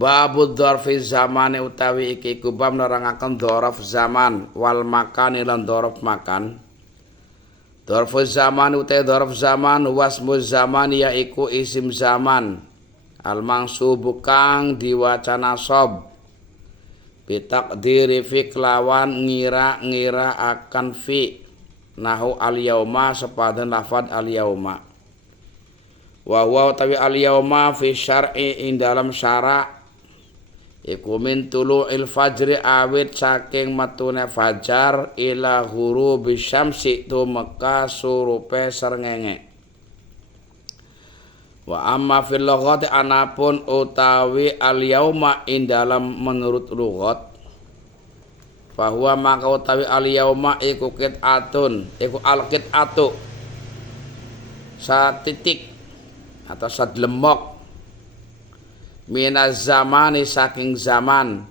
Babu dzarfi zamane utawi iki kubab nerangaken dzaraf zaman wal makan lan dzaraf makan. Dzarfu zaman utawi dzaraf zaman wasmu zaman yaiku isim zaman al mansubu kang diwaca nasab bitaqdiri fi kelawan ngira-ngira akan fi nahu al yauma sepadan lafad al yauma wa huwa utawi al yauma fi syar'i ing dalam syara' iku min tulu'il fajri awit saking metune fajar ila ghurubi syamsi tumeka surupe srengenge. Wa amma fil lughati anapun utawi al yauma ing dalam menurut lughat bahwa maka utawi al yauma iku qit'atun iku al qit'atu satitik atau sadlemok minaz zamani saking zaman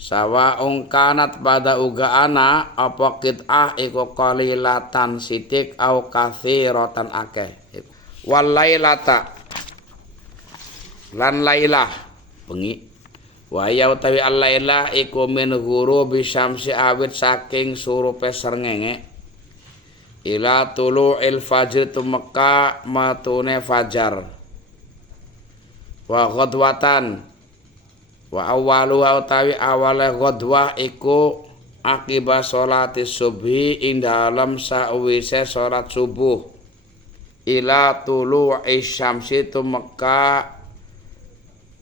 sawaung kanat pada uga ana apa qit'ah iku qalilatan sitik au katsiratan akeh wal lailata lan lailah bengi wa ya utawi al lailah iku min ghurubi syamsi awit saking surupe srengenge ila tulu'il fajr tumeka matune fajar wa ghadwatan wa awwaluha utawi awale ghadwah iku akibat sholati subhi ing dalam sawise salat subuh ila tulu'i syamsi tumeka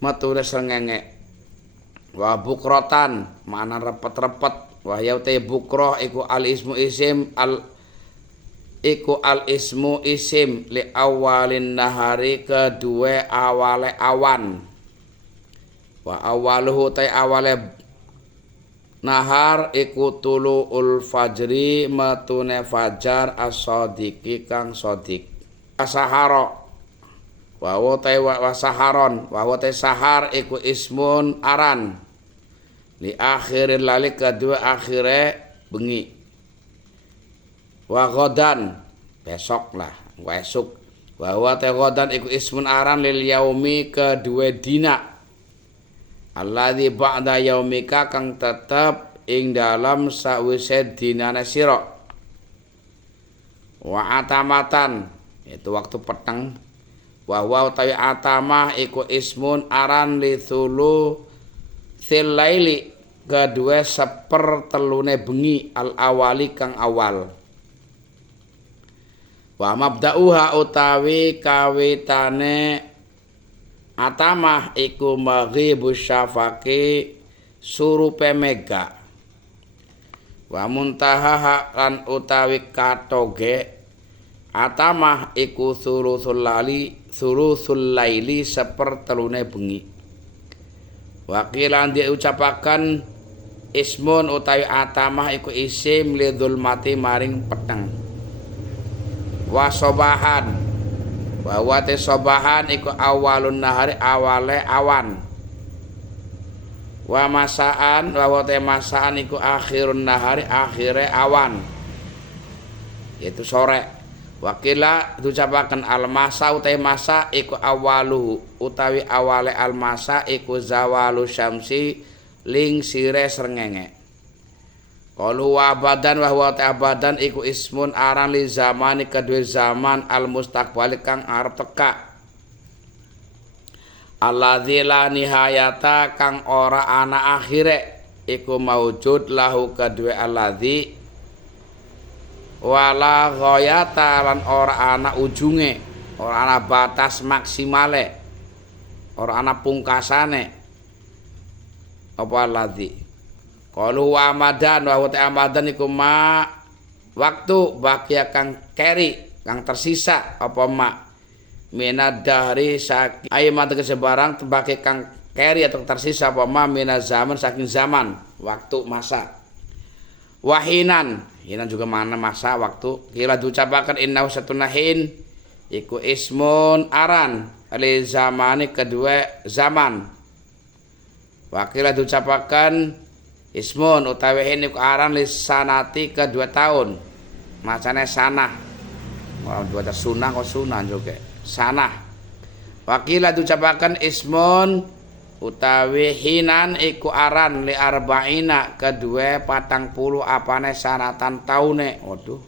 metune srengenge wa bukrotan makna repet-repet wa ya utai bukroh iku al ismu isim al-ismu isim li awalin nahari kedua awale awan wa awaluhu tay awale nahar iku tulu'ul fajri metune fajar as-sadiqi kang sodik sahara wa tay wasaharon wa tay sahar iku ismun aran li akhiril lali kedua akhire bengi wa ghadan besok lah wa esuk wa huwa ta ghadan iku ismun aran lil yaumi kedua dina alladzi ba'da yaumika kang tetep ing dalam sawise dinane sira wa atamatan itu waktu peteng wa huwa ta atamah iku ismun aran li thulu sil laili kedua sepertelune bengi al awali kang awal wa mabda'uha utawi kawitane atamah iku maghibus syafaqi surupe mega wa muntahaha lan utawi katoge atamah iku sulusul laili sepertelune bengi wakilan diucapaken ismun utawi atamah iku isim li dzulmati maring peteng wa sobahan bahwa te sobahan iku awalun nahari awale awan wa masaan bahwa te masaan iku akhirun nahari akhire awan yaitu sore wakila diucapaken al masa utawi masa iku awalu utawi awale al masa iku zawalu syamsi ling sire srengenge qalu wa abadan wa huwa abadan iku ismun aran li zamani kedue zaman al mustaqbali kang arep teka alladzi la nihayata kang ora ana akhire iku maujud lahu kedue alladzi wala ghayata lan ora ana ujunge ora ana batas maksimale ora ana pungkasane apa alladzi qalu wa amadan wa amadan iku ma waktu bakia kang keri kang tersisa apa ma minad dahri saking ayat kesebarang tebake kang keri atau tersisa apa ma minaz zaman saking zaman waktu masa wahinan hinan juga mana masa waktu kila diucapaken innahu satunahin iku ismun aran ali zamani kedua zaman wakila diucapaken ismun utawi ini aran lisanati ke 2 tahun macane sanah orang dua sunah kok sunah juga sanah wakila diucapaken ismun utawi hinan iku aran li arba'ina kedue 40 apane sanatan taune. Waduh.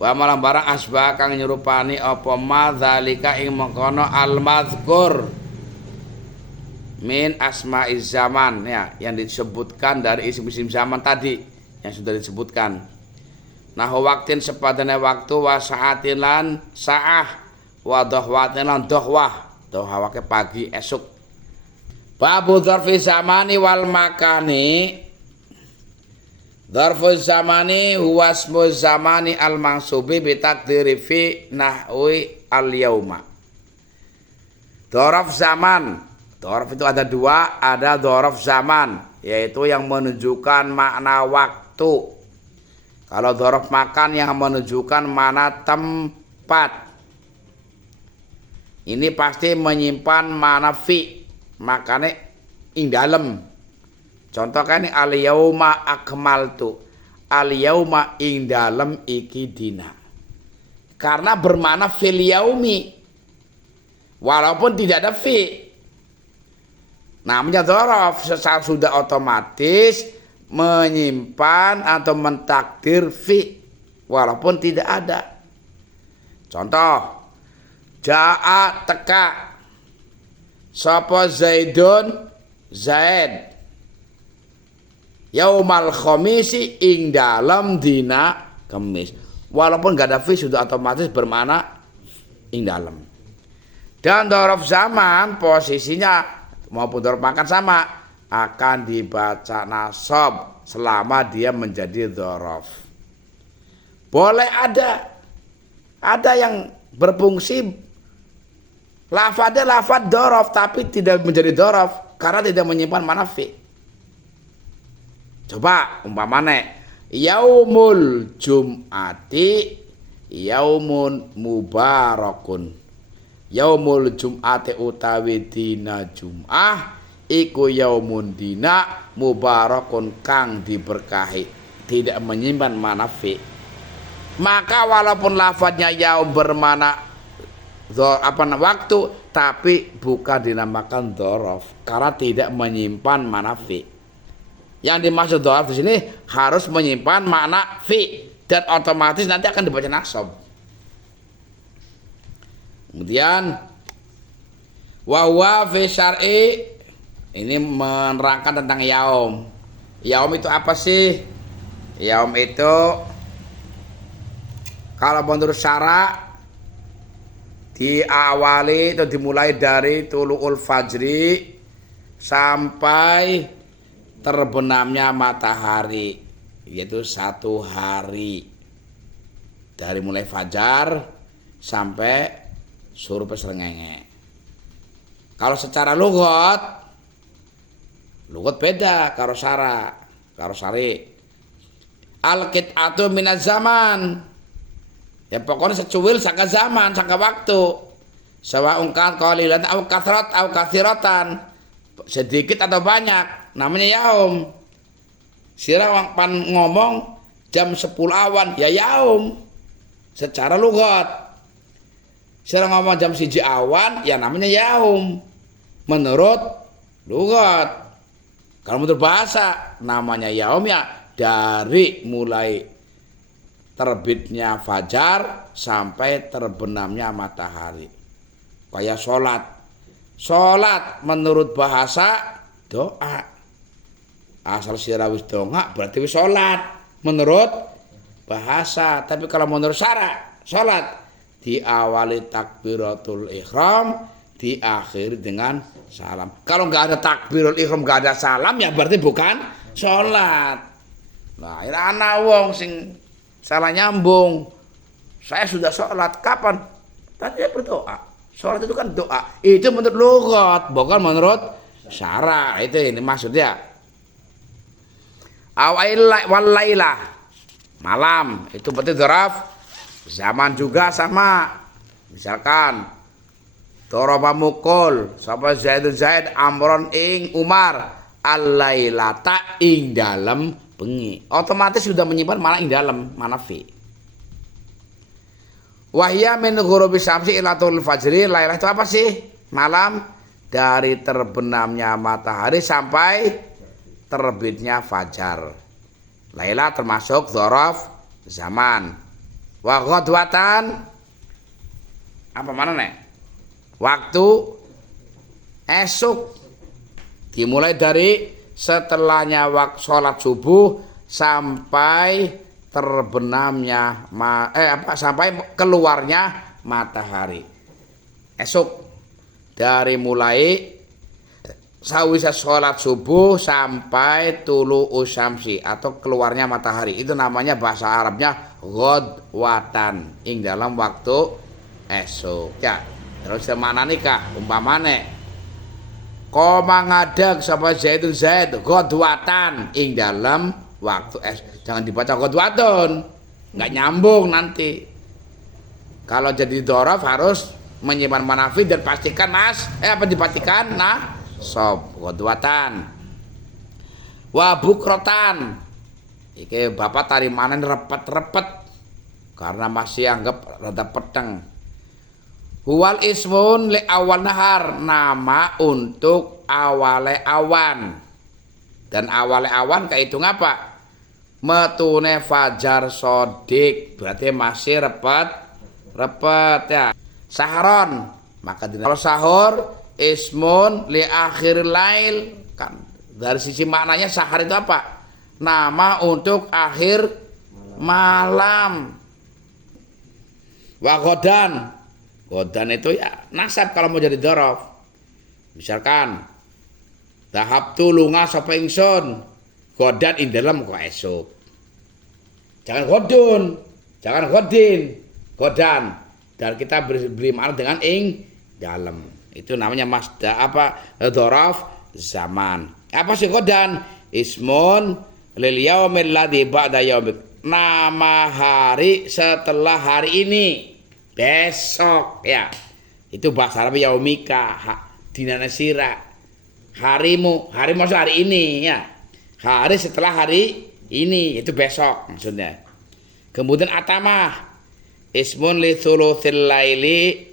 Wa malam barang asbah kang nyerupani apa madzalika ing mengkono al madzkur min asma'iz zaman ya, yang disebutkan dari isim-isim zaman tadi yang sudah disebutkan. Nah waktin sepadane waktu wa sa'atin lan sa'ah wa dhahwatin lan dhahwah wake pagi esuk. Babu dzarfi zamani wal makani. Dzarfu zamani huwa ismu zamani al mansubi bi taqdiri fi nahwi al yauma. Dzaraf zaman. Dzaraf itu ada dua, ada dzaraf zaman yaitu yang menunjukkan makna waktu. Kalau dzaraf makan yang menunjukkan makna tempat. Ini pasti menyimpan makna fi, makanya ing dalem. Contoh kan al yauma akmaltu, al yauma ing dalem iki dina. Karena bermakna fil yaumi, walaupun tidak ada fi. Namanya dzaraf, secara sudah otomatis menyimpan atau mentakdir fi, walaupun tidak ada. Contoh. Ja'a teka sapa Zaidun Zaid yaumal khamisi ing dalam dina Kamis. Walaupun gak ada fi sudah otomatis bermakna ing dalam. Dan dzaraf zaman posisinya maupun dzaraf makan sama akan dibaca nasab selama dia menjadi dzaraf. Boleh ada yang berfungsi lafadznya lafadz dzaraf tapi tidak menjadi dzaraf karena tidak menyimpan makna fi. Coba umpamane yaumul jum'ati yaumun mubarakun. Yaumul jum'ati utawi dina Jum'ah iku yaumun dina mubarakun kang diberkahi, tidak menyimpan makna fi. Maka walaupun lafadznya yaum bermakna waktu tapi bukan dinamakan dzaraf karena tidak menyimpan makna fi. Yang dimaksud dzaraf di sini harus menyimpan makna fi dan otomatis nanti akan dibaca nasab. Kemudian wa huwa fi syar'i, ini menerangkan tentang yaum. Yaum itu apa sih? Yaum itu kalau menurut syara diawali atau dimulai dari tulu'ul fajri sampai terbenamnya matahari, yaitu 1 hari dari mulai fajar sampai surup srengenge. Kalau secara lugat beda karo syari. Al-qit'atu minaz zaman. Ya pokoknya secuil saka zaman, saka waktu. Sawa'un kan qalilan au kathiratan. Sedikit atau banyak, namanya yaum. Sira pan ngomong jam 10 awan, ya yaum. Secara lugat. Sira ngomong jam 1 awan, ya namanya yaum. Menurut lugat. Kalau menurut bahasa, namanya yaum ya dari mulai terbitnya fajar sampai terbenamnya matahari. Kayak sholat menurut bahasa doa. Asal sira wis doa berarti wis sholat menurut bahasa. Tapi kalau menurut syara, sholat diawali takbiratul ihram, diakhiri dengan salam. Kalau nggak ada takbiratul ihram, nggak ada salam, ya berarti bukan sholat. Nah, ana wong sing salah nyambung. Saya sudah sholat. Kapan? Tadi dia berdoa. Sholat itu kan doa. Itu menurut lughat, bukan menurut syara. Itu ini maksudnya. Wal lailah, malam. Itu berarti dzaraf zaman juga sama. Misalkan daraba mukul sapa Zaid Amron ing Umar al-lailata ing dalem bengi, otomatis sudah menyimpan mana ing dalam mana fi. Wahya min ghurubi syamsi ila tulul fajri. Lailah itu apa sih? Malam dari terbenamnya matahari sampai terbitnya fajar. Laila termasuk dzaraf zaman. Wa ghadwatan apa mana nek? Waktu esok dimulai dari setelahnya waktu sholat subuh sampai terbenamnya sampai keluarnya matahari. Esok dari mulai sawisa sholat subuh sampai tulu usyamsi atau keluarnya matahari, itu namanya bahasa Arabnya ghadwatan ing dalam waktu esok ya. Terus mana nikah umpamane koma ngadeg sapa Zaidun Zaid ghadwatan ing dalam waktu jangan dibaca ghadwatun, nggak nyambung nanti. Kalau jadi dzaraf harus menyimpan manafi dan pastikan dipastikan sob ghadwatan. Wa bukrotan iki bapak tari manen repet-repet karena masih anggap rada peteng. Huwal ismun li awal nahar, nama untuk awale awan. Dan awale awan kehitung apa? Metune fajar sodik, berarti masih repet ya. Saharon, maka kalau sahur ismun li akhir lail, kan dari sisi maknanya sahar itu apa? Nama untuk akhir malam. Wa godan itu ya nasab kalau mau jadi dzaraf. Misalkan dhahabtu lunga sapa ingsun godan ing dalem kok esuk. Jangan godun, jangan godin, godan. Dan kita beri makna dengan ing dalem. Itu namanya dzaraf zaman. Apa sih godan? Ismun lil yaumil ladzi ba'da yaumik. Nama hari setelah hari ini. Besok ya, itu bahasa Arab yaumika dinana sira, harimu maksud hari ini ya, hari setelah hari ini itu besok maksudnya. Kemudian atamah ismun li thulutsil laili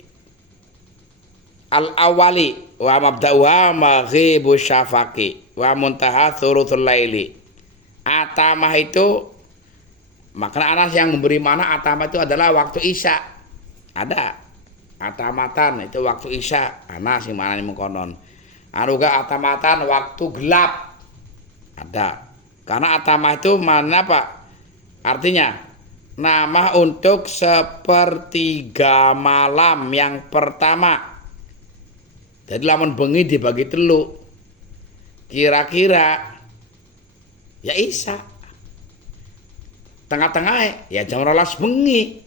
al awali wa mabda'uha maghibu syafaqi wa muntaha thulutsul laili. Atamah itu makna Anas yang memberi mana atamah itu adalah waktu isya. Ada atamatan itu waktu isya, Anas sing manane mengkonon. Anuga atamatan waktu gelap. Ada. Karena atamah itu mana Pak? Artinya nama untuk sepertiga malam yang pertama. Jadi lamun bengi dibagi telu. Kira-kira ya isya. Tengah-tengah ya jam 12 bengi.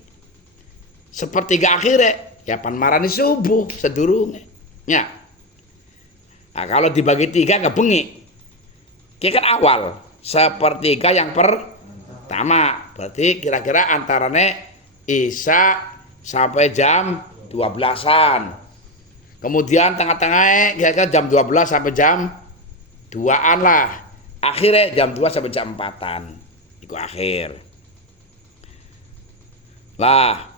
Sepertiga akhirnya ya pan marani subuh sedurunge ya. Nah, kalau dibagi tiga nggak bengi kia kan awal sepertiga yang pertama, berarti kira-kira antarane isya sampai jam 12-an. Kemudian tengah-tengah kira-kira jam 12 sampai jam 2-an lah. Akhirnya jam 2 sampai jam 4-an itu akhir lah.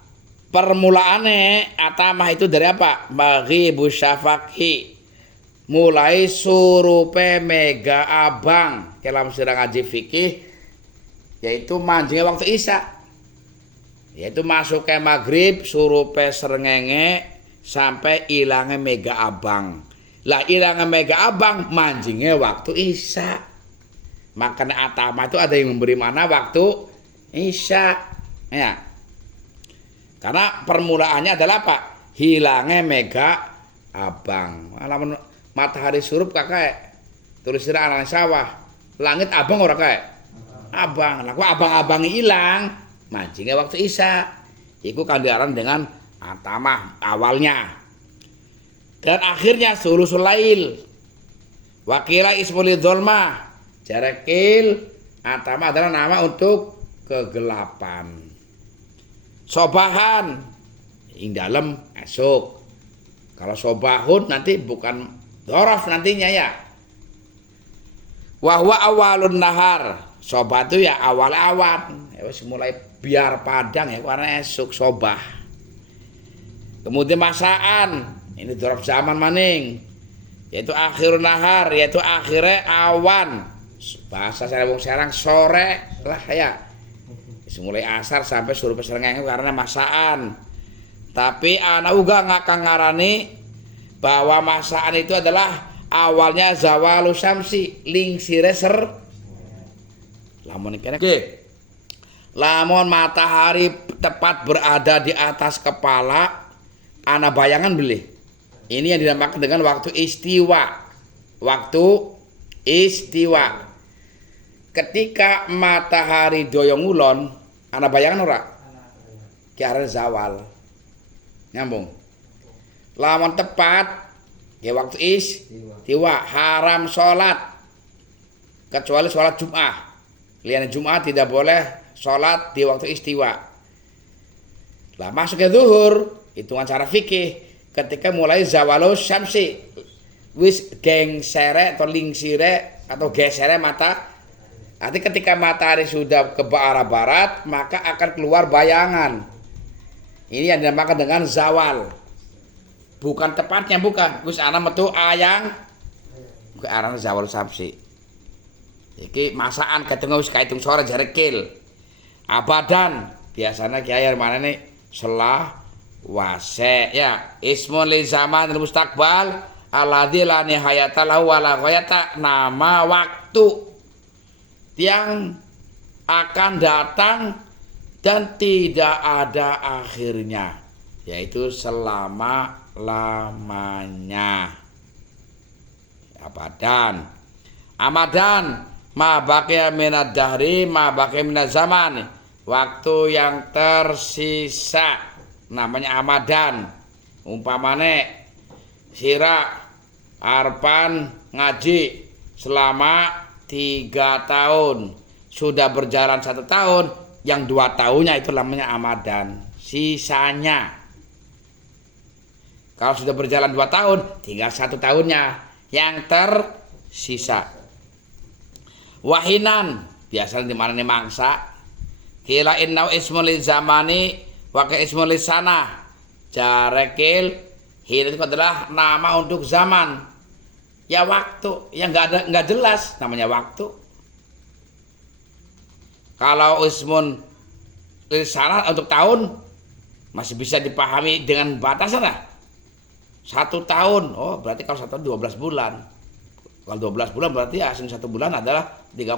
Permulaannya atamah itu dari apa? Maghibu syafaqi, mulai surupe mega abang dalam sedang ngaji fikih, yaitu mancingnya waktu isya, yaitu masuk ke maghrib surupe srengenge sampai ilangnya mega abang. Lah ilangnya mega abang mancingnya waktu isya. Makanya atamah itu ada yang memberi mana waktu isya ya. Karena permulaannya adalah apa? Hilangnya mega abang. Malah matahari surup kakek. Tulis anak sawah. Langit abang ora kakek? Abang. Lah kok abang-abang hilang? Mancingnya waktu isya. Iku kandaran dengan atamah awalnya. Dan akhirnya sulusul lail. Wakila ismul dzulmah. Jarakil atamah adalah nama untuk kegelapan. Sobahan ing dalam esok. Kalau sobahun nanti bukan dzaraf nantinya ya. Wahwa awalun nahar. Sobah itu ya awal awan. Ya mulai biar padang ya karena esok sobah. Kemudian masaan. Ini dzaraf zaman maning. yaitu akhir nahar, yaitu akhirnya awan. Bahasa saya wong Serang sore lah ya. Mulai asar sampai suruh peserengenge karena masaan. Tapi ana uga ngakang ngarani bahwa masaan itu adalah awalnya zawalu syamsi, lingsire ser. Lamun kene lamun matahari tepat berada di atas kepala, ana bayangan beli. Ini yang dinamakan dengan waktu istiwa. Waktu istiwa. Ketika matahari doyong ulon, ana bayangan ora? Ki arep zawal. Nyambung. Lamun tepat ya waktu istiwa, haram salat. Kecuali salat Jumat. Liane Jumat tidak boleh salat di waktu istiwa. Lah masuknya zuhur, hitungan cara fikih ketika mulai zawalus syamsi. Wis gengsere atau lingsire atau gesere mata. Arti ketika matahari sudah ke arah barat, maka akan keluar bayangan. Ini yang dinamakan dengan zawal. Bukan tepatnya, bukan. Wis ana metu ayang ke arah zawal samsi. Iki masaan ketemu wis kaitung sore jare kil. Abadan biasanya kiai mana nih selah wase ya ismun li zaman mustaqbal alladzi la nihayata lahu wa la ghayata, nama waktu yang akan datang dan tidak ada akhirnya, yaitu selama-lamanya. Abadan. Amadan ma baqiya minad dahri ma baqiya minaz zaman. Waktu yang tersisa namanya amadan. Umpamane sira arpan ngaji selama 3 tahun, sudah berjalan 1 tahun, yang 2 tahunnya itu namanya amadan. Sisanya, kalau sudah berjalan 2 tahun, tinggal 1 tahunnya yang tersisa. Wahinan biasanya di mana nih mangsa. Kila innau ismul zamani wa ismul sana. Jarekil hin itu adalah nama untuk zaman. Ya waktu yang nggak jelas namanya waktu. Kalau ismun sana untuk tahun masih bisa dipahami dengan batasan lah. 1 tahun, oh berarti kalau 1 tahun 12 bulan. Kalau 12 bulan berarti asing 1 bulan adalah 30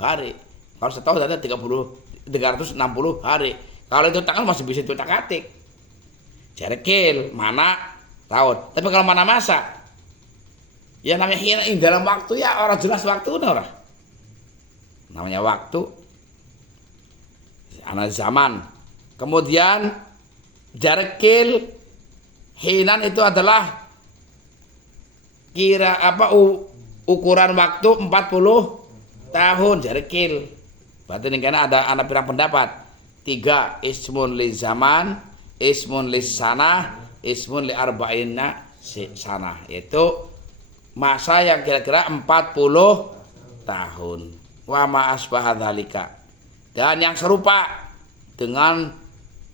hari. Kalau setahun ada 360 hari. Kalau itu tangan masih bisa diutak-atik. Jarekil mana tahun. Tapi kalau mana masa? Ya namanya hina dalam waktu ya orang jelas waktu ora. Namanya waktu ana zaman. Kemudian jarekil hinan itu adalah kira apa ukuran waktu 40 tahun jarekil. Berarti ini karena ada anak pirang pendapat. 3 ismun li zaman, ismun li sana, ismun li arba'ina sana. Itu masa yang kira-kira 40 tahun. Wa ma asbaha dzalika. Dan yang serupa dengan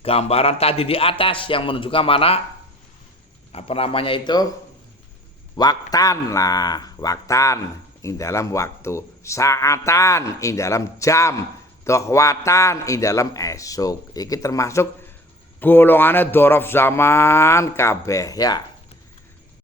gambaran tadi di atas yang menunjukkan mana apa namanya itu? Waktan lah, waktan ing dalam waktu, saatan ing dalam jam, dohwatan ing dalam esok. Iki termasuk golongannya dorof zaman kabeh ya.